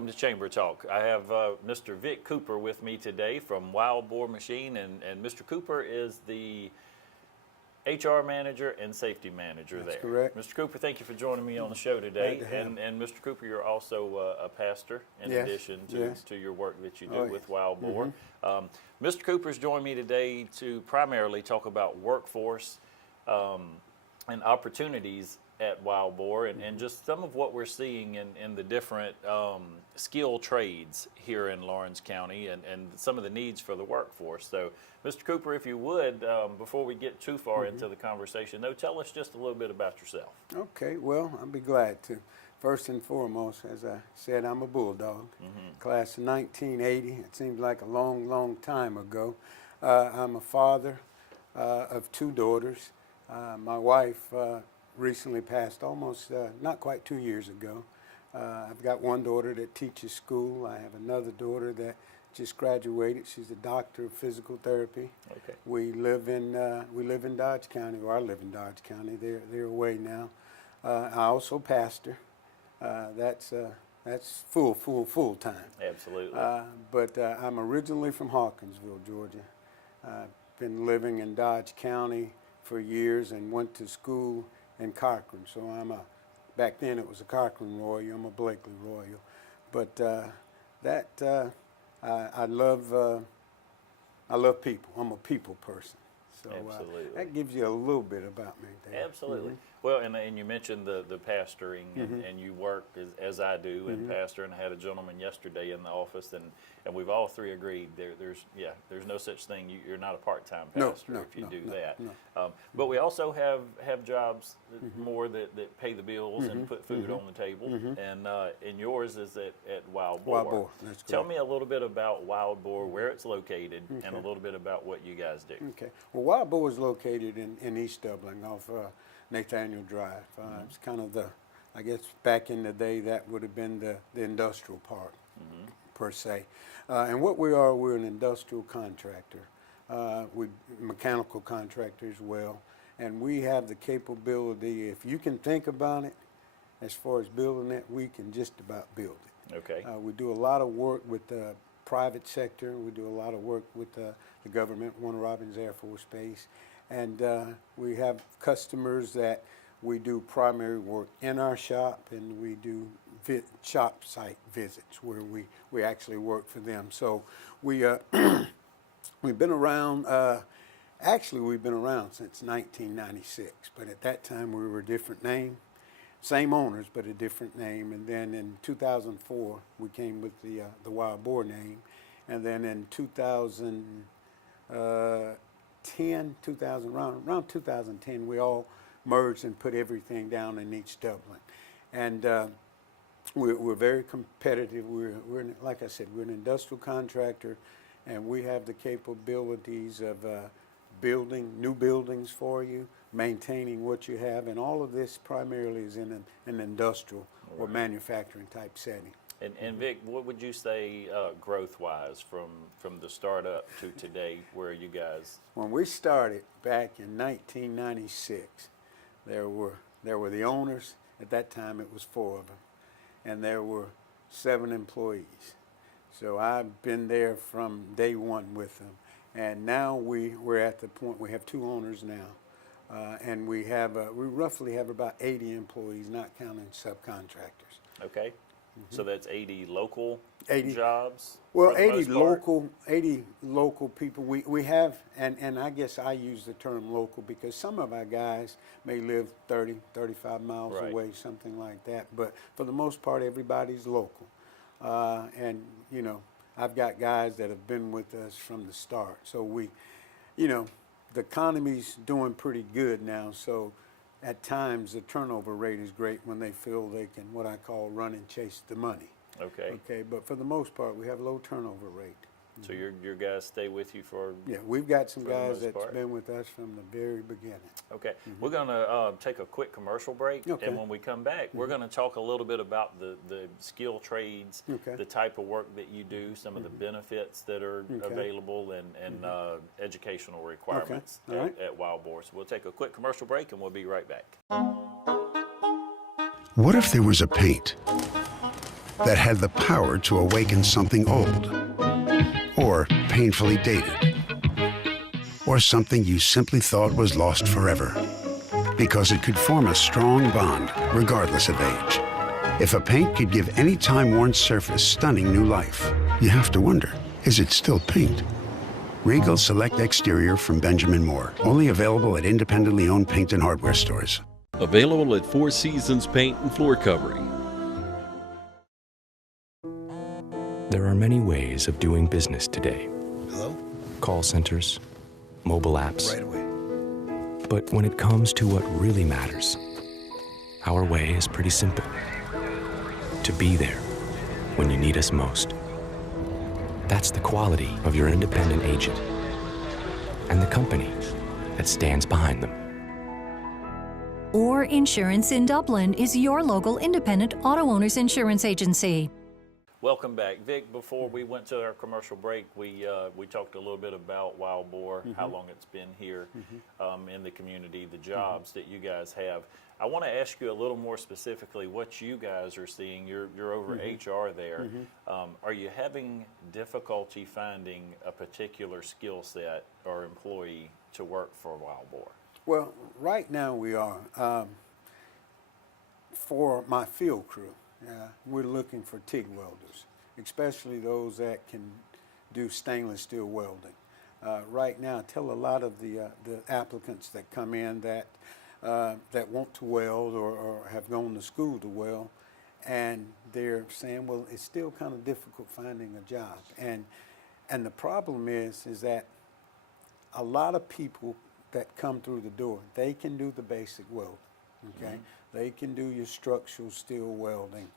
welcome to Chamber Talk. I have Mr. Vic Cooper with me today from Wild Boar Machine, and Mr. Cooper is the HR manager and safety manager there. That's correct. Mr. Cooper, thank you for joining me on the show today. And Mr. Cooper, you're also a pastor in addition to your work that you do with Wild Boar. Mr. Cooper's joined me today to primarily talk about workforce and opportunities at Wild Boar and just some of what we're seeing in the different skill trades here in Lawrence County and some of the needs for the workforce. So, Mr. Cooper, if you would, before we get too far into the conversation, tell us just a little bit about yourself. Okay, well, I'll be glad to. First and foremost, as I said, I'm a bulldog, class of 1980. It seems like a long, long time ago. I'm a father of 2 daughters. My wife recently passed almost, not quite 2 years ago. I've got one daughter that teaches school. I have another daughter that just graduated. She's a doctor of physical therapy. Okay. We live in Dodge County, or I live in Dodge County. They're away now. I also pastor. That's full time. Absolutely. But I'm originally from Hawkinsville, Georgia. I've been living in Dodge County for years and went to school in Cochran. So back then it was a Cochran Royal. I'm a Blakely Royal. But I love people. I'm a people person. So that gives you a little bit about me there. Absolutely. Well, and you mentioned the pastoring, and you work as I do in pastor, and I had a gentleman yesterday in the office, and we've all three agreed there's no such thing. You're not a part-time pastor if you do that. No. But we also have jobs more that pay the bills and put food on the table, and yours is at Wild Boar. Wild Boar, that's correct. Tell me a little bit about Wild Boar, where it's located, and a little bit about what you guys do. Okay. Well, Wild Boar is located in East Dublin off Nathaniel Drive. It's kind of I guess back in the day that would have been the industrial park per se. And what we're an industrial contractor. We mechanical contractor as well. And we have the capability, if you can think about it, as far as building it, we can just about build it. Okay. We do a lot of work with the private sector. We do a lot of work with the government, Warner Robins Air Force Base. And we have customers that we do primary work in our shop, and we do shop site visits where we actually work for them. So we've been around, we've been around since 1996, but at that time we were a different name. Same owners, but a different name. And then in 2004, we came with the Wild Boar name. And then in 2010, around 2010, we all merged and put everything down in East Dublin. And we're very competitive. We're like I said, we're an industrial contractor, and we have the capabilities of building new buildings for you, maintaining what you have, and all of this primarily is in an industrial or manufacturing type setting. And Vic, what would you say growth-wise from the startup to today, where you guys? When we started back in 1996, there were the owners. At that time, it was 4 of them, and there were 7 employees. So I've been there from day one with them, and now we're at the point we have 2 owners now, and we roughly have about 80 employees, not counting subcontractors. Okay. So that's 80 local jobs? Well, 80 local people. We have, and I guess I use the term local because some of our guys may live 30, 35 miles away, something like that. But for the most part, everybody's local. And, you know, I've got guys that have been with us from the start. So the economy's doing pretty good now. So at times, the turnover rate is great when they feel they can, what I call, run and chase the money. Okay. Okay, but for the most part, we have low turnover rate. So your guys stay with you for? Yeah, we've got some guys that's been with us from the very beginning. Okay, we're going to take a quick commercial break, and when we come back, we're going to talk a little bit about the skill trades, the type of work that you do, some of the benefits that are available, and educational requirements at Wild Boar. So we'll take a quick commercial break, and we'll be right back. What if there was a paint that had the power to awaken something old, or painfully dated, or something you simply thought was lost forever, because it could form a strong bond regardless of age. If a paint could give any time-worn surface stunning new life, you have to wonder, is it still paint? Regal Select Exterior from Benjamin Moore, only available at independently owned paint and hardware stores. Available at Four Seasons Paint and Floor Covering. There are many ways of doing business today. Hello? Call centers, mobile apps. Right away. But when it comes to what really matters, our way is pretty simple. To be there when you need us most. That's the quality of your independent agent and the company that stands behind them. Orr Insurance in Dublin is your local independent auto owners insurance agency. Welcome back. Vic, before we went to our commercial break, we talked a little bit about Wild Boar, how long it's been here in the community, the jobs that you guys have. I want to ask you a little more specifically what you guys are seeing. You're over HR there. Are you having difficulty finding a particular skill set or employee to work for Wild Boar? Well, right now we are. For my field crew, we're looking for TIG welders, especially those that can do stainless steel welding. Right now, I tell a lot of the applicants that come in that want to weld or have gone to school to weld, and they're saying, well, it's still kind of difficult finding a job. And the problem is that a lot of people that come through the door, they can do the basic welding, okay? They can do your structural steel welding.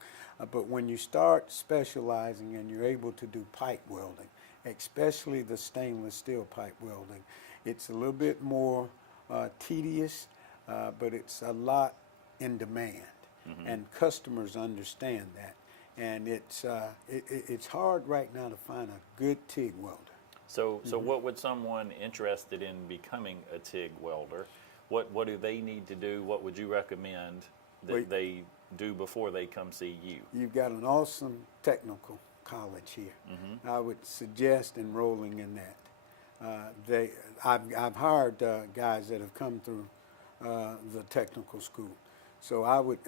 But when you start specializing and you're able to do pipe welding, especially the stainless steel pipe welding, it's a little bit more tedious, but it's a lot in demand. And customers understand that. And it's hard right now to find a good TIG welder. So what would someone interested in becoming a TIG welder, what do they need to do? What would you recommend that they do before they come see you? You've got an awesome technical college here. I would suggest enrolling in that. I've hired guys that have come through the technical school. So I would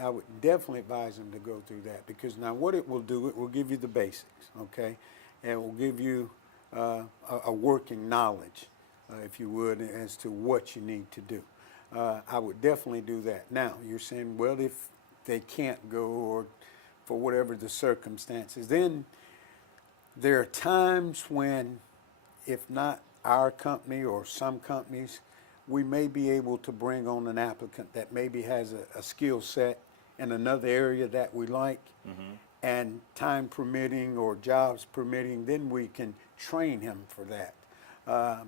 definitely advise them to go through that, because now what it will do, it will give you the basics, okay? And it will give you a working knowledge, if you would, as to what you need to do. I would definitely do that. Now, you're saying, well, if they can't go or for whatever the circumstances, then there are times when, if not our company or some companies, we may be able to bring on an applicant that maybe has a skill set in another area that we like, and time permitting or jobs permitting, then we can train him for that.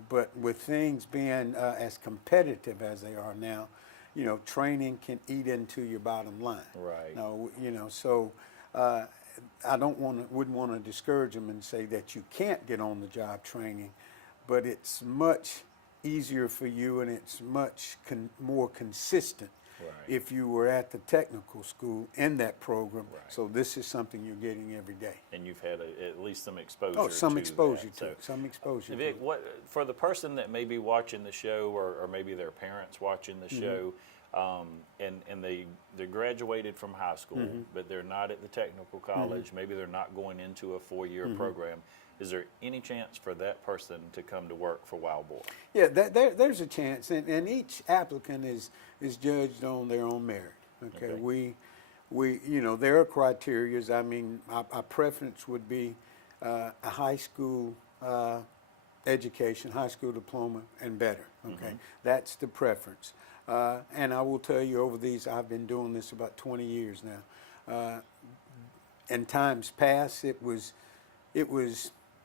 But with things being as competitive as they are now, you know, training can eat into your bottom line. Right. No, you know, so I wouldn't want to discourage them and say that you can't get on the job training, but it's much easier for you and it's much more consistent. Right. If you were at the technical school in that program. Right. So this is something you're getting every day. And you've had at least some exposure. Oh, some to exposure that. to it. Some exposure. Vic, to it. for the person that may be watching the show, or maybe their parents watching the show, and they graduated from high school, but they're not at the technical college. Maybe they're not going into a 4-year program. Is there any chance for that person to come to work for Wild Boar? Yeah, there's a chance, and each applicant is judged on their own merit. Okay, we you know, there are criterias. I mean, our preference would be a high school education, high school diploma, and better. Okay, that's the preference. And I will tell you, over these, I've been doing this about 20 years now. In times past, it was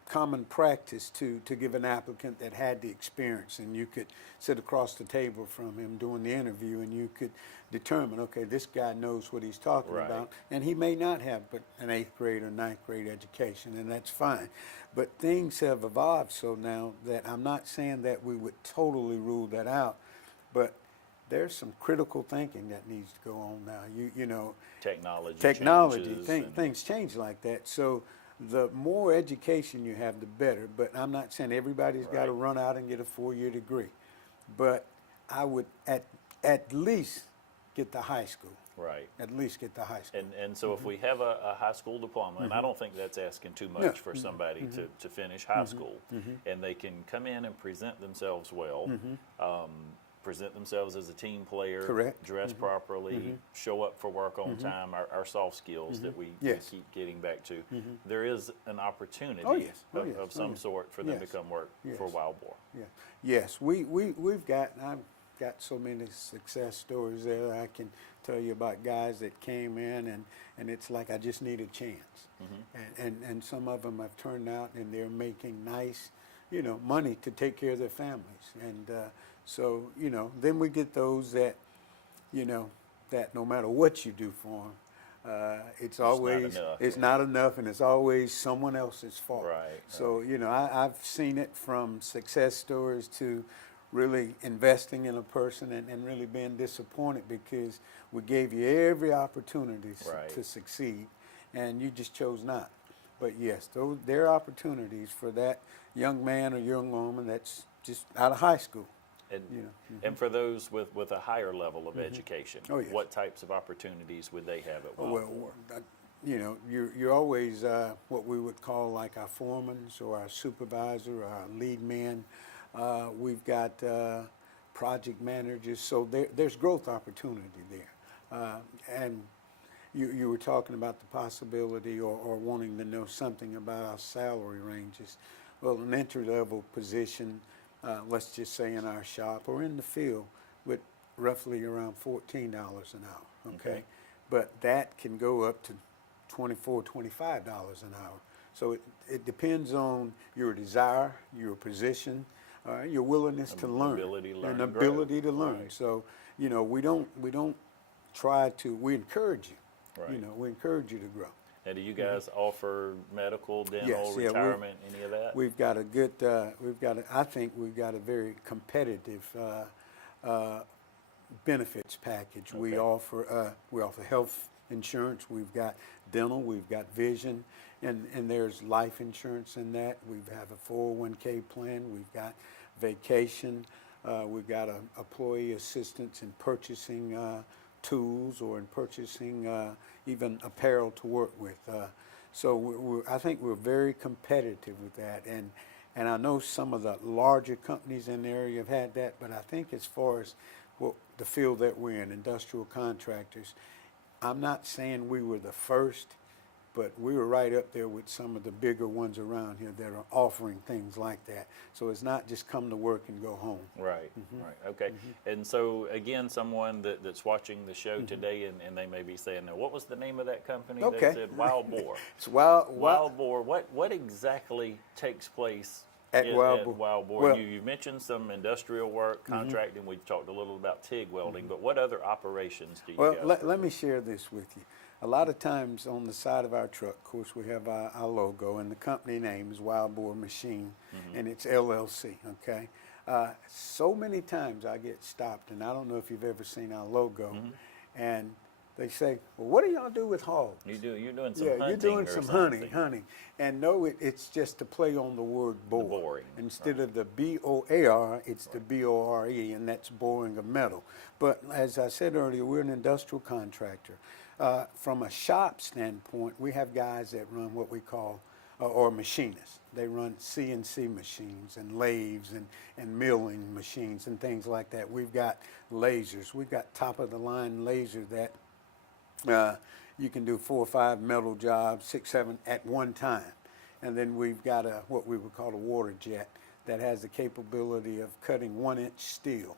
common practice to give an applicant that had the experience, and you could sit across the table from him doing the interview, and you could determine, okay, this guy knows what he's talking about, and he may not have but an 8th grade or 9th grade education, and that's fine. But things have evolved so now that I'm not saying that we would totally rule that out, but there's some critical thinking that needs to go on now. You know, Technology changes things change like that. So the more education you have, the better. But I'm not saying everybody's got to run out and get a 4-year degree, but I would at least get the high school. Right. At least get the high school. And so if we have a high school diploma, and I don't think that's asking too much for somebody to finish high school, and they can come in and present themselves well, present themselves as a team player, Correct. dress properly, show up for work on time, our soft skills that we keep getting back to, there is an opportunity of some sort for them to come work for Wild Boar. Yeah. Yes, I've got so many success stories there that I can tell you about guys that came in and it's like I just need a chance. And some of them have turned out and they're making nice, you know, money to take care of their families. And so, you know, then we get those that, you know, that no matter what you do for them, it's always, it's not enough, and it's always someone else's fault. Right. So, you know, I've seen it from success stories to really investing in a person and really being disappointed because we gave you every opportunity to succeed, and you just chose not. But yes, there are opportunities for that young man or young woman that's just out of high school. And, and for those with a higher level of education, what types of opportunities would they have at Wild Boar? You know, you're always what we would call like our foremans or our supervisor, or our lead men. We've got project managers, so there's growth opportunity there. And you were talking about the possibility or wanting to know something about our salary ranges. Well, an entry-level position, let's just say in our shop or in the field, with roughly around $14 an hour, okay? But that can go up to $24, $25 an hour. So it depends on your desire, your position, your willingness to learn, and ability to learn. Right. So, you know, we don't try to. We encourage you. Right. You know, we encourage you to grow. And do you guys offer medical, dental, retirement, any of that? We've got a good. I think we've got a very competitive benefits package. We offer health insurance. We've got dental. We've got vision. And there's life insurance in that. We have a 401k plan. We've got vacation. We've got employee assistance in purchasing tools or in purchasing even apparel to work with. So I think we're very competitive with that. And I know some of the larger companies in the area have had that, but I think as far as the field that we're in, industrial contractors, I'm not saying we were the first, but we were right up there with some of the bigger ones around here that are offering things like that. So it's not just come to work and go home. Right, right, okay. And so again, someone that's watching the show today and they may be saying, now what was the name of that company that said Wild Boar? It's Wild Boar. What exactly takes place at Wild Boar? Well, you mentioned some industrial work, contracting. We talked a little about TIG welding, but what other operations do you guys do? Let me share this with you. A lot of times on the side of our truck, of course, we have our logo, and the company name is Wild Boar Machine, and it's LLC, okay? So many times I get stopped, and I don't know if you've ever seen our logo, and they say, well, what do y'all do with hogs? You're doing some hunting. You're doing some hunting. And no, it's just to play on the word boar. The boring. Instead of the B-O-A-R, it's the B-O-R-E, and that's boring of metal. But as I said earlier, we're an industrial contractor. From a shop standpoint, we have guys that run what we call, or machinists. They run CNC machines and lathes and milling machines and things like that. We've got lasers. We've got top-of-the-line laser that you can do 4 or 5 metal jobs, 6, 7 at one time. And then we've got what we would call a water jet that has the capability of cutting 1-inch steel.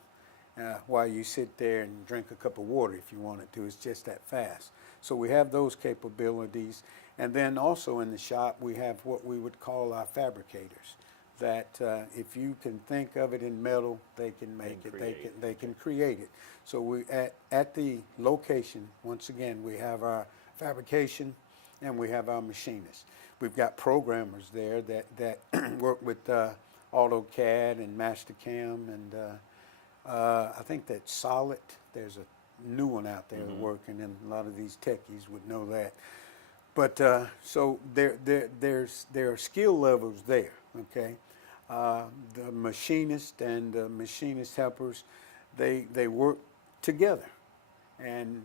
While you sit there and drink a cup of water if you wanted to. It's just that fast. So we have those capabilities. And then also in the shop, we have what we would call our fabricators, that if you can think of it in metal, they can make it. They can create it. So we at the location, once again, we have our fabrication and we have our machinists. We've got programmers there that work with AutoCAD and Mastercam and I think that Solid, there's a new one out there working, and a lot of these techies would know that. But so there are skill levels there, okay? The machinist and the machinist helpers, they work together. And,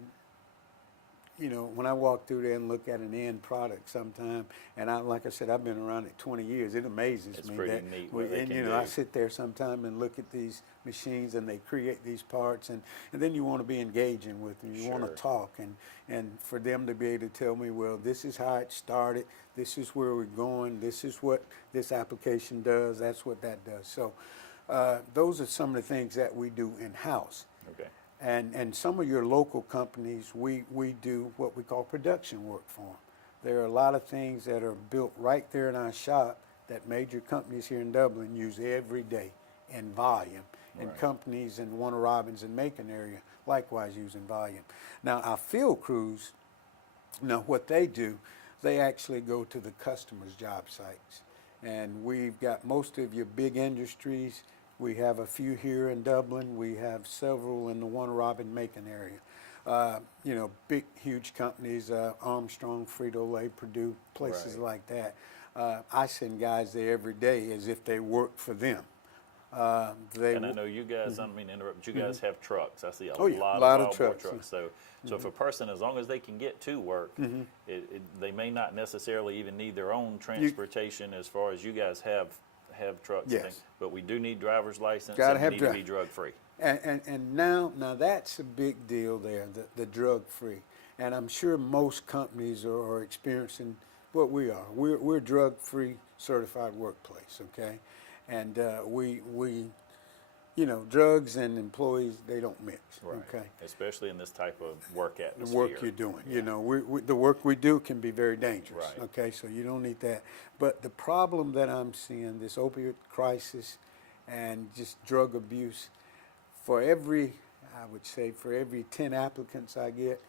you know, when I walk through there and look at an end product sometime, and like I said, I've been around it 20 years, it amazes It's me. pretty that neat what they and, can you know, do. I sit there sometime and look at these machines and they create these parts, and then you want to be engaging with them. You want Sure. to talk, and for them to be able to tell me, well, this is how it started, this is where we're going, this is what this application does, that's what that does. So those are some of the things that we do in-house. Okay. And some of your local companies, we do what we call production work for them. There are a lot of things that are built right there in our shop that major companies here in Dublin use every day in volume. And Right. companies in Warner Robins and Macon area likewise use in volume. Now, our field crews, now what they do, they actually go to the customer's job sites. And we've got most of your big industries. We have a few here in Dublin. We have several in the Warner Robin Macon area. You know, big, huge companies, Armstrong, Frito-Lay, Purdue, places Right. like that. I send guys there every day as if they work for them. And I know you guys, I don't mean to interrupt, but you guys have trucks. I see a Oh, yeah, lot a lot of of Wild Boar trucks. trucks. So if a person, as long as they can get to work, they may not necessarily even need their own transportation as far as you guys have trucks. and Yes. things. But we do need driver's license Gotta and have we need to be dri- drug free. And now that's a big deal there, the drug-free. And I'm sure most companies are experiencing what we are. We're drug-free certified workplace, okay? And we you know, drugs and employees, they don't mix, okay? Especially in this type of work The atmosphere. work you're doing, you know, the work we do can be very dangerous, Right. okay? So you don't need that. But the problem that I'm seeing, this opioid crisis and just drug abuse, for every, I would say, for every 10 applicants I get,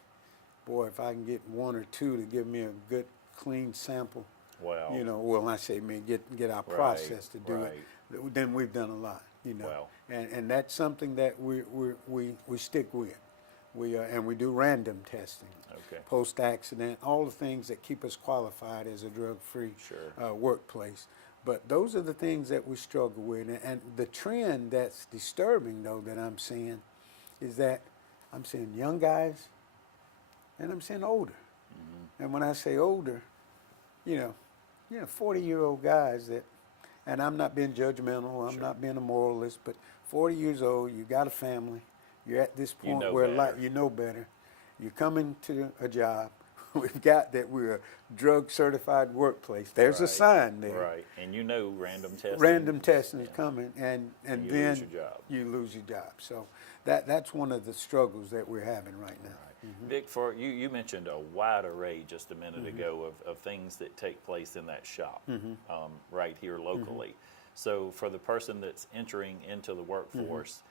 boy, if I can get one or two to give me a good, clean sample, Wow. you know, well, I say me, get our Right, process to do right. it, then we've done a lot, you know. Wow. And that's something that we stick with. And we do random testing, Okay. post-accident, all the things that keep us qualified as a drug-free Sure. workplace. But those are the things that we struggle with. And the trend that's disturbing, though, that I'm seeing is that I'm seeing young guys and I'm seeing older. And when I say older, you know, 40-year-old guys that, and I'm not being judgmental, I'm not being a moralist, but 40 years old, you got a family, you're at this You point know where better. you know better, you're coming to a job, we've got that we're a drug certified workplace. There's a Right, sign there. Right. And you know random testing. Random testing is coming, and you then lose your job. you lose your job. So that's one of the struggles that we're having right now. Vic, you mentioned a wide array just a minute ago of things that take place in that shop right here locally. So for the person that's entering into the workforce,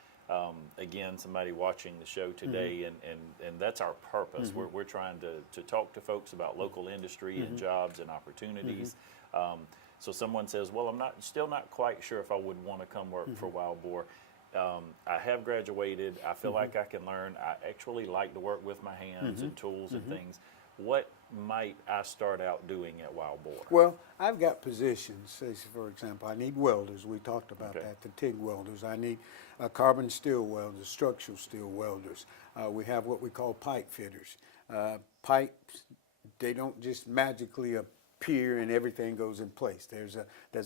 again, somebody watching the show today, and that's our purpose. We're trying to talk to folks about local industry and jobs and opportunities. So someone says, well, I'm still not quite sure if I would want to come work for Wild Boar. I have graduated. I feel like I can learn. I actually like to work with my hands and tools and things. What might I start out doing at Wild Boar? Well, I've got positions. Say, for example, I need welders. We talked about Okay. that, the TIG welders. I need carbon steel welders, structural steel welders. We have what we call pipe fitters. Pipes, they don't just magically appear and everything goes in place. There's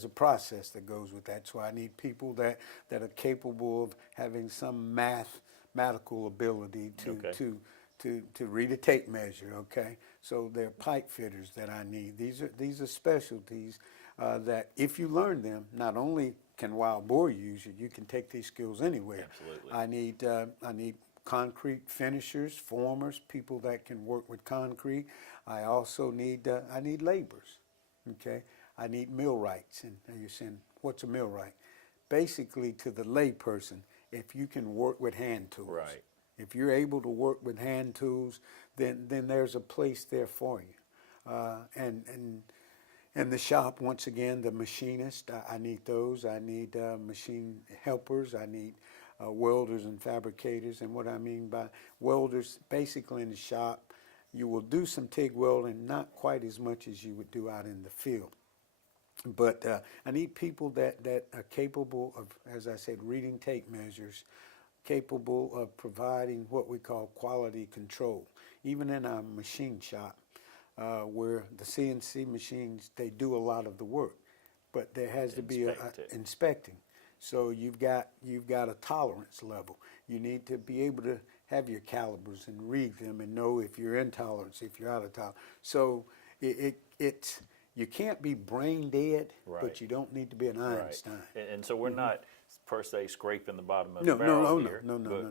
a process that goes with that. So I need people that are capable of having some mathematical ability Okay. to read a tape measure, okay? So they're pipe fitters that I need. These are specialties that if you learn them, not only can Wild Boar use you can take these skills anywhere. Absolutely. I need concrete finishers, formers, people that can work with concrete. I also need laborers, okay? I need millwrights. And you're saying, what's a millwright? Basically, to the lay person, if you can work with hand tools. Right. If you're able to work with hand tools, then there's a place there for you. And the shop, once again, the machinist, I need those. I need machine helpers. I need welders and fabricators. And what I mean by welders, basically in the shop, you will do some TIG welding, not quite as much as you would do out in the field. But I need people that are capable of, as I said, reading tape measures, capable of providing what we call quality control. Even in our machine shop, where the CNC machines, they do a lot of the work, but there has to be a inspecting. So you've got a tolerance level. You need to be able to have your calibers and read them and know if you're in tolerance, if you're out of tolerance. So it's you can't be brain dead, but you don't need to be an Einstein. And so we're not per se scraping the bottom of the barrel here.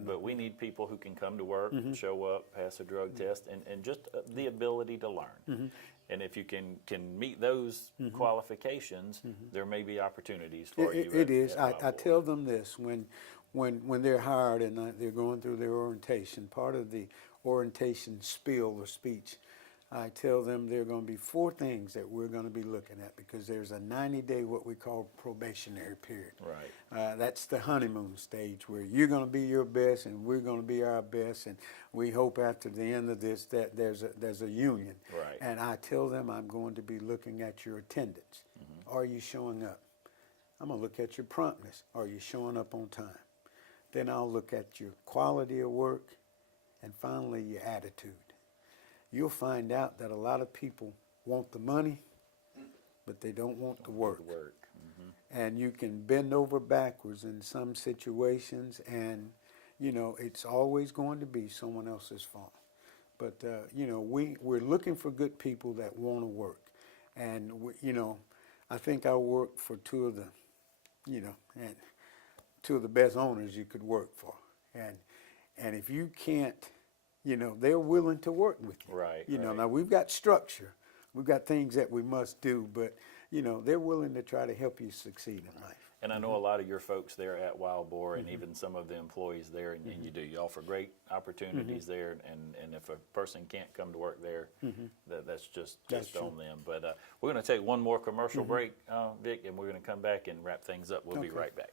But we need people who can come to work, show up, pass a drug test, and just the ability to learn. And if you can meet those qualifications, there may be opportunities for you. It is. I tell them this when they're hired and they're going through their orientation. Part of the orientation spiel or speech, I tell them there are going to be 4 things that we're going to be looking at, because there's a 90-day what we call probationary period. Right. That's the honeymoon stage where you're going to be your best and we're going to be our best, and we hope after the end of this that there's a union. Right. And I tell them I'm going to be looking at your attendance. Are you showing up? I'm going to look at your promptness. Are you showing up on time? Then I'll look at your quality of work, and finally your attitude. You'll find out that a lot of people want the money, but they don't want the work. And you can bend over backwards in some situations, and it's always going to be someone else's fault. But we're looking for good people that want to work, and I think I work for two of the best owners you could work for, and if you can't. They're willing to work with you. Right. Now we've got structure. We've got things that we must do, but, they're willing to try to help you succeed in life. And I know a lot of your folks there at Wild Boar, and even some of the employees there, and you offer great opportunities there, and if a person can't come to work there, that's just on them. But we're going to take one more commercial break, Vic, and we're going to come back and wrap things up. We'll be right back.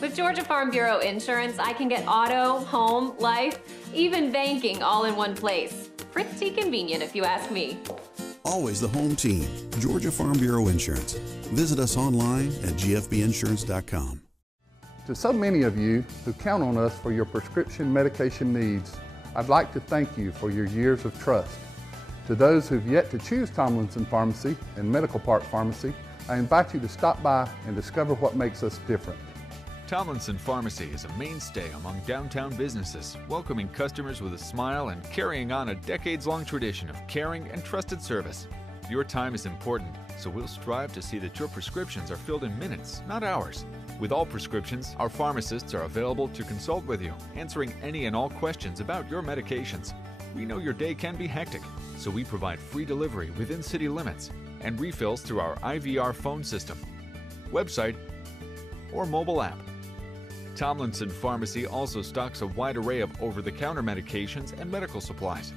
With Georgia Farm Bureau Insurance, I can get auto, home, life, even banking all in one place. Pretty convenient if you ask me. Always the home team, Georgia Farm Bureau Insurance. Visit us online at gfbinsurance.com. To so many of you who count on us for your prescription medication needs, I'd like to thank you for your years of trust. To those who've yet to choose Tomlinson Pharmacy and Medical Park Pharmacy, I invite you to stop by and discover what makes us different. Tomlinson Pharmacy is a mainstay among downtown businesses, welcoming customers with a smile and carrying on a decades-long tradition of caring and trusted service. Your time is important, so we'll strive to see that your prescriptions are filled in minutes, not hours. With all prescriptions, our pharmacists are available to consult with you, answering any and all questions about your medications. We know your day can be hectic, so we provide free delivery within city limits and refills through our IVR phone system, website, or mobile app. Tomlinson Pharmacy also stocks a wide array of over-the-counter medications and medical supplies.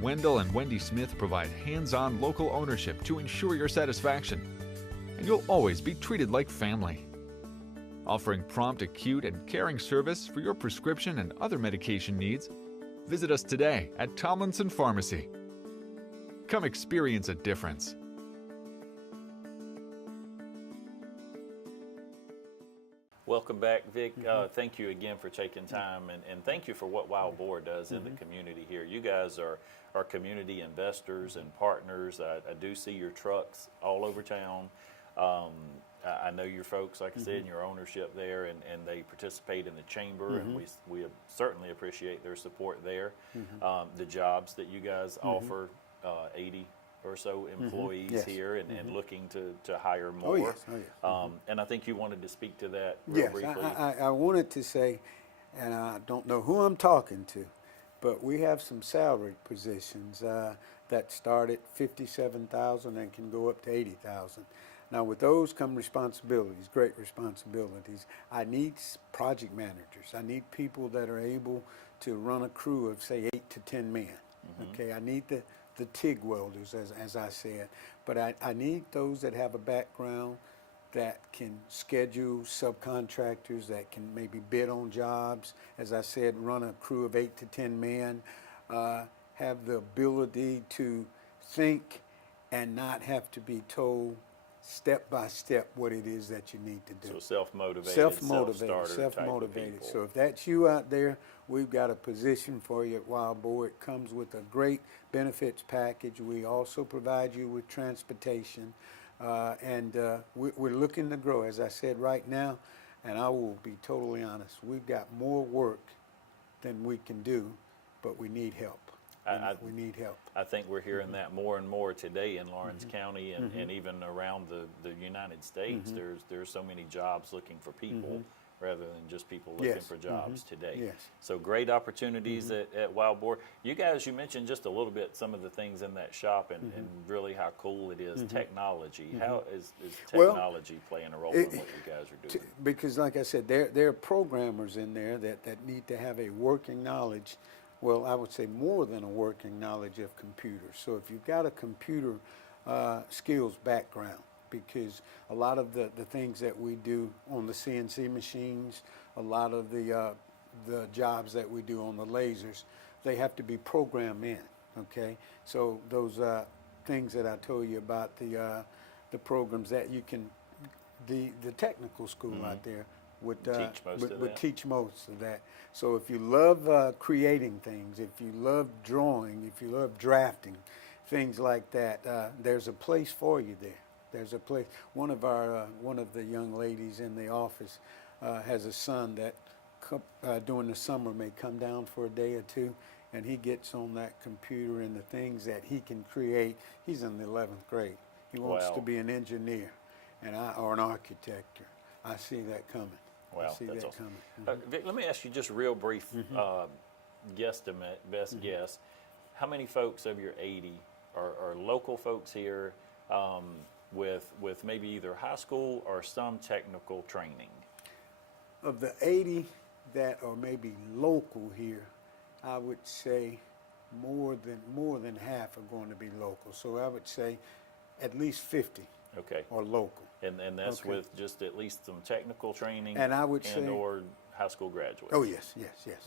Wendell and Wendy Smith provide hands-on local ownership to ensure your satisfaction, and you'll always be treated like family. Offering prompt, acute, and caring service for your prescription and other medication needs, visit us today at Tomlinson Pharmacy. Come experience a difference. Welcome back, Vic. Thank you again for taking time, and thank you for what Wild Boar does in the community here. You guys are community investors and partners. I do see your trucks all over town. I know your folks, like I said, in your ownership there, and they participate in the chamber, and we certainly appreciate their support there. The jobs that you guys offer, 80 or so employees here, and looking to hire more. And I think you wanted to speak to that real briefly. I wanted to say, and I don't know who I'm talking to, but we have some salaried positions that start at $57,000 and can go up to $80,000. Now with those come responsibilities, great responsibilities. I need project managers. I need people that are able to run a crew of say 8 to 10 men. Okay, I need the TIG welders, as I said, but I need those that have a background that can schedule subcontractors, that can maybe bid on jobs, as I said, run a crew of 8 to 10 men, have the ability to think and not have to be told step by step what it is that you need to do. So self-motivated, Self-motivated, self-starter self-motivated. type of So people. if that's you out there, we've got a position for you at Wild Boar. It comes with a great benefits package. We also provide you with transportation, and we're looking to grow. As I said right now, and I will be totally honest, we've got more work than we can do, but we need help. We need help. I think we're hearing that more and more today in Lawrence County and even around the United States. There's so many jobs looking for people rather than just people looking for jobs today. Yes. So great opportunities at Wild Boar. You guys, you mentioned just a little bit some of the things in that shop and really how cool it is. Technology. How is technology playing a role in what you guys are doing? Because like I said, there are programmers in there that need to have a working knowledge. Well, I would say more than a working knowledge of computers. So if you've got a computer skills background, because a lot of the things that we do on the CNC machines, a lot of the jobs that we do on the lasers, they have to be programmed in, okay? So those things that I told you about, the programs that you can, the technical school out there would teach most of that. So if you love creating things, if you love drawing, if you love drafting, things like that, there's a place for you there. There's a place. One of the young ladies in the office has a son that during the summer may come down for a day or two, and he gets on that computer and the things that he can create. He's in the 11th grade. He wants to be an engineer or an architect. I see that coming. Wow, I see that's that awesome. coming. Vic, let me ask you just real brief guesstimate, best guess. How many folks of your 80 are local folks here with maybe either high school or some technical training? Of the 80 that are maybe local here, I would say more than half are going to be local. So I would say at least 50 are local. And that's with just at least some technical training and I would say, or high school graduates. Oh yes.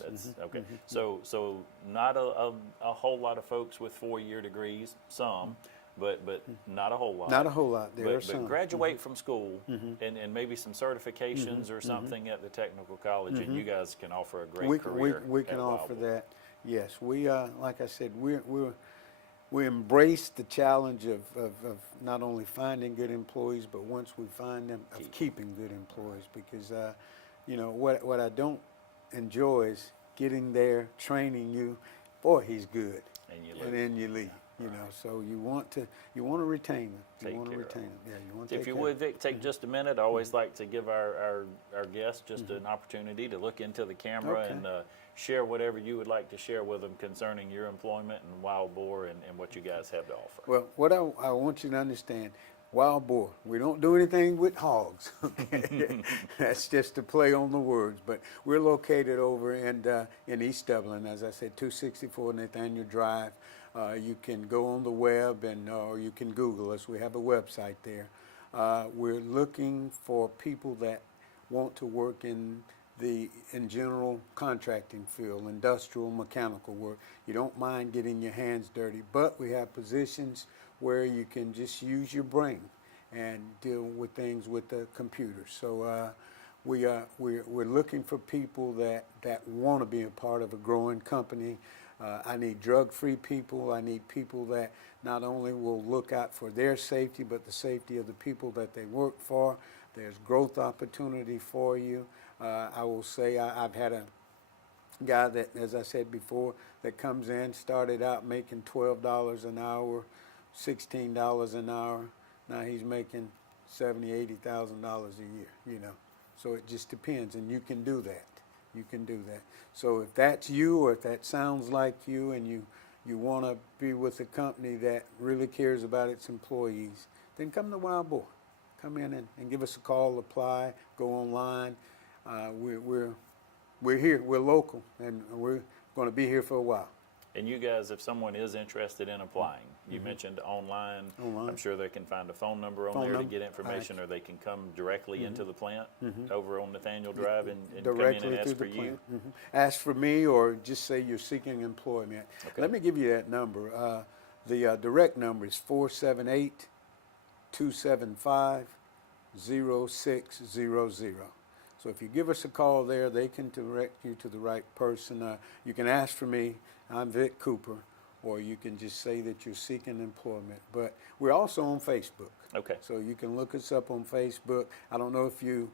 That's okay. So not a whole lot of folks with 4-year degrees, some, but not a whole lot. Not a whole lot. There are some. But graduate from school and maybe some certifications or something at the technical college, and you guys can offer a great career. We can offer that. Yes, we like I said, we embrace the challenge of not only finding good employees, but once we find them, of keeping good employees. Because you know what I don't enjoy is getting there, training you. Boy, he's good, and then you leave. You know, so you want to retain them. You want to retain them. Yeah, you want to. If you would, Vic, take just a minute. I always like to give our guests just an opportunity to look into the camera and share whatever you would like to share with them concerning your employment and Wild Boar and what you guys have to offer. Well, what I want you to understand, Wild Boar, we don't do anything with hogs. Okay? That's just a play on the words. But we're located over in East Dublin, as I said, 264 Nathaniel Drive. You can go on the web or you can Google us. We have a website there. We're looking for people that want to work in general contracting field, industrial, mechanical work. You don't mind getting your hands dirty, but we have positions where you can just use your brain and deal with things with the computer. So we're looking for people that want to be a part of a growing company. I need drug-free people. I need people that not only will look out for their safety, but the safety of the people that they work for. There's growth opportunity for you. I will say I've had a guy that, as I said before, that comes in, started out making $12 an hour, $16 an hour. Now he's making $70,000, $80,000 a year, you know. So it just depends, and you can do that. You can do that. So if that's you, or if that sounds like you, and you want to be with a company that really cares about its employees, then come to Wild Boar. Come in and give us a call, apply, go online. We're here, we're local, and we're going to be here for a while. And you guys, if someone is interested in applying, you mentioned online. I'm sure they can find a phone number on there to get information, or they can come directly into the plant over on Nathaniel Drive and come in and ask for you. Ask for me, or just say you're seeking employment. Okay. Let me give you that number. The direct number is 478-275-0600. So if you give us a call there, they can direct you to the right person. You can ask for me. I'm Vic Cooper, or you can just say that you're seeking employment. But we're also on Facebook. Okay. So you can look us up on Facebook. I don't know if you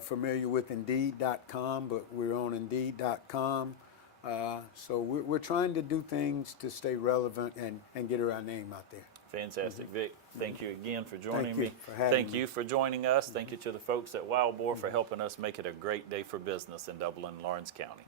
familiar with Indeed.com, but we're on Indeed.com. So we're trying to do things to stay relevant and get our name out there. Fantastic. Vic, thank you again for joining me. Thank you for joining us. Thank you to the folks at Wild Boar for helping us make it a great day for business in Dublin and Lawrence County.